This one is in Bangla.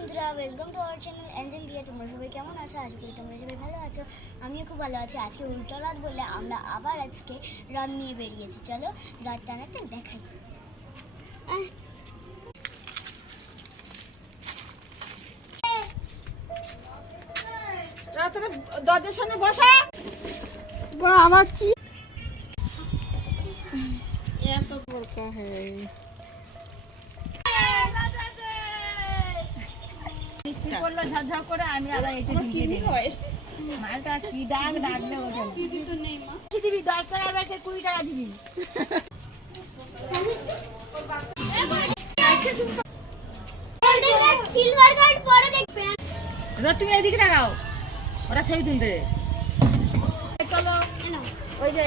বন্ধুরা, welcome to our channel Angel দিয়া। তোমরা সবাই কেমন আছো? আশা করি তোমরা সবাই ভালো আছো। আমিও খুব ভালো আছি। আজকে উল্টো রাত বলে আমরা আবার আজকে রথ নিয়ে বেরিয়েছি। চলো রথ টানাতে দেখাই। রাতের দরজার সামনে বসা বা আমার কি এত বড়কা হ্যায় মিষ্টি করলো ঝাঝা করে আমি আবার এটা দিয়ে দিই মালটা কি ডাক ডাকলে ওটা দিদি তো নেই মা দিবি 10 টাকা বেচে 20 টাকা দিবি সিলভার কার্ড পরে দেখবে। তুমি এদিকে লাগাও ওরা ছবি তুলতে চলো ওই যে